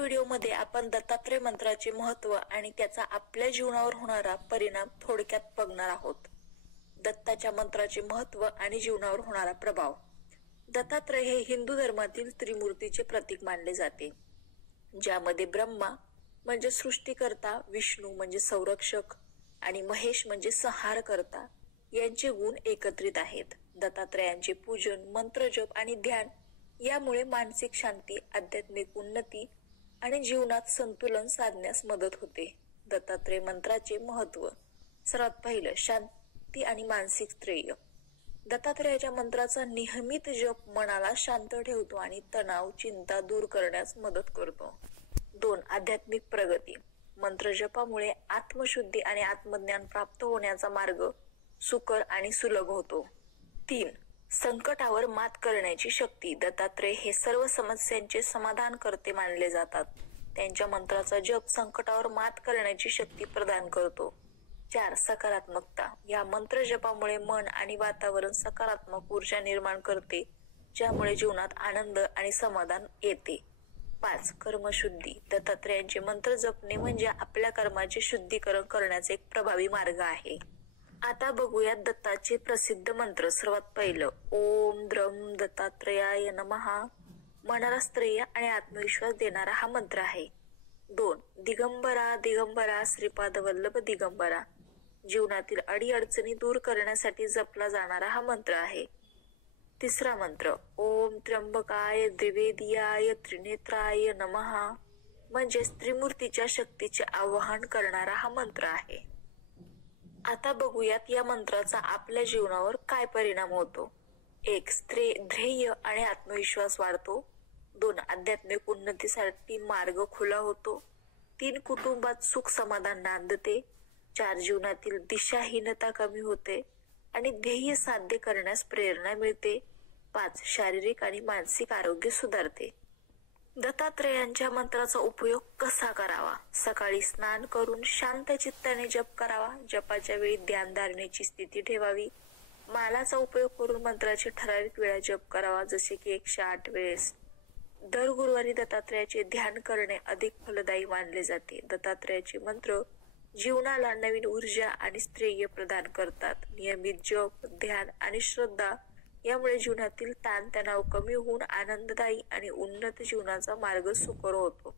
व्हिडिओमध्ये आपण दत्तात्रय मंत्राचे महत्त्व आणि त्याचा आपल्या जीवनावर होणारा परिणाम थोडक्यात बघणार आहोत. दत्ताच्या मंत्राचे महत्त्व आणि जीवनावर होणारा प्रभाव. दत्तात्रय हे हिंदू धर्मातील त्रिमूर्तीचे प्रतीक मानले जाते, ज्यामध्ये ब्रह्मा म्हणजे सृष्टीकर्ता, विष्णू म्हणजे संरक्षक आणि महेश म्हणजे संहारकर्ता यांचे गुण एकत्रित आहेत. दत्तात्रयांचे पूजन, मंत्रजप आणि ध्यान यामुळे मानसिक शांती, आध्यात्मिक उन्नती आणि जीवनात संतुलन साधण्यास मदत होते. दत्तात्रय मंत्राचे महत्त्व. सर्वात पहिलं, शांती आणि मानसिक स्थैर्य. दत्तात्रयाच्या मंत्राचा नियमित जप मनाला शांत ठेवतो आणि तणाव, चिंता दूर करण्यास मदत करतो. 2. आध्यात्मिक प्रगती. मंत्र जपामुळे आत्मशुद्धी आणि आत्मज्ञान प्राप्त होण्याचा मार्ग सुकर आणि सुलभ होतो. 3. संकटावर मात करण्याची शक्ती. दत्तात्रय हे सर्व समस्यांचे समाधान करते मानले जातात. त्यांच्या मंत्राचा जप संकटावर मात करण्याची शक्ती प्रदान करतो. 4. सकारात्मकता. या मंत्र जपामुळे मन आणि वातावरण सकारात्मक ऊर्जा निर्माण करते, ज्यामुळे जीवनात आनंद आणि समाधान येते. 5. कर्मशुद्धी. दत्तात्रयांचे मंत्र जपणे म्हणजे आपल्या कर्माचे शुद्धीकरण करण्याचा एक प्रभावी मार्ग आहे. आता बघूयात दत्ताचे प्रसिद्ध मंत्र. सर्वात पहिलं, ओम द्रम दत्तात्रयाय नमः. मनाला स्थैर्य आणि आत्मविश्वास देणारा हा मंत्र आहे. 2. दिगंबरा दिगंबरा श्रीपाद वल्लभ दिगंबरा. जीवनातील अडीअडचणी दूर करण्यासाठी जपला जाणारा हा मंत्र आहे. 3रा मंत्र, ओम त्र्यंबकाय द्विवेदियाय त्रिनेत्राय नमः. म्हणजे त्रिमूर्तीच्या शक्तीचे आवाहन करणारा हा मंत्र आहे. आता बघूयात या मंत्राचा आपल्या जीवनावर काय परिणाम होतो. 1. ध्येय आणि आत्मविश्वास वाढतो. 2. आध्यात्मिक उन्नतीसाठी मार्ग खुला होतो. 3. कुटुंबात सुख समाधान नांदते. 4. जीवनातील दिशाहीनता कमी होते आणि ध्येय साध्य करण्यास प्रेरणा मिळते. 5. शारीरिक आणि मानसिक आरोग्य सुधारते. दत्तात्रयांच्या मंत्राचा उपयोग कसा करावा. सकाळी स्नान करून शांत चित्ताने जप करावा. जपाच्या वेळी ध्यानधारणेची स्थिती ठेवावी. मालाचा उपयोग करून मंत्राचे ठराविक वेळा जप करावा, जसे की 108 वेळेस. दर गुरुवारी दत्तात्रयाचे ध्यान करणे अधिक फलदायी मानले जाते. दत्तात्रयाचे मंत्र जीवनाला नवीन ऊर्जा आणि स्थैर्य प्रदान करतात. नियमित जप, ध्यान आणि श्रद्धा यामुळे जीवनातील ताणतणाव कमी होऊन आनंददायी आणि उन्नत जीवनाचा मार्ग सुकर होतो.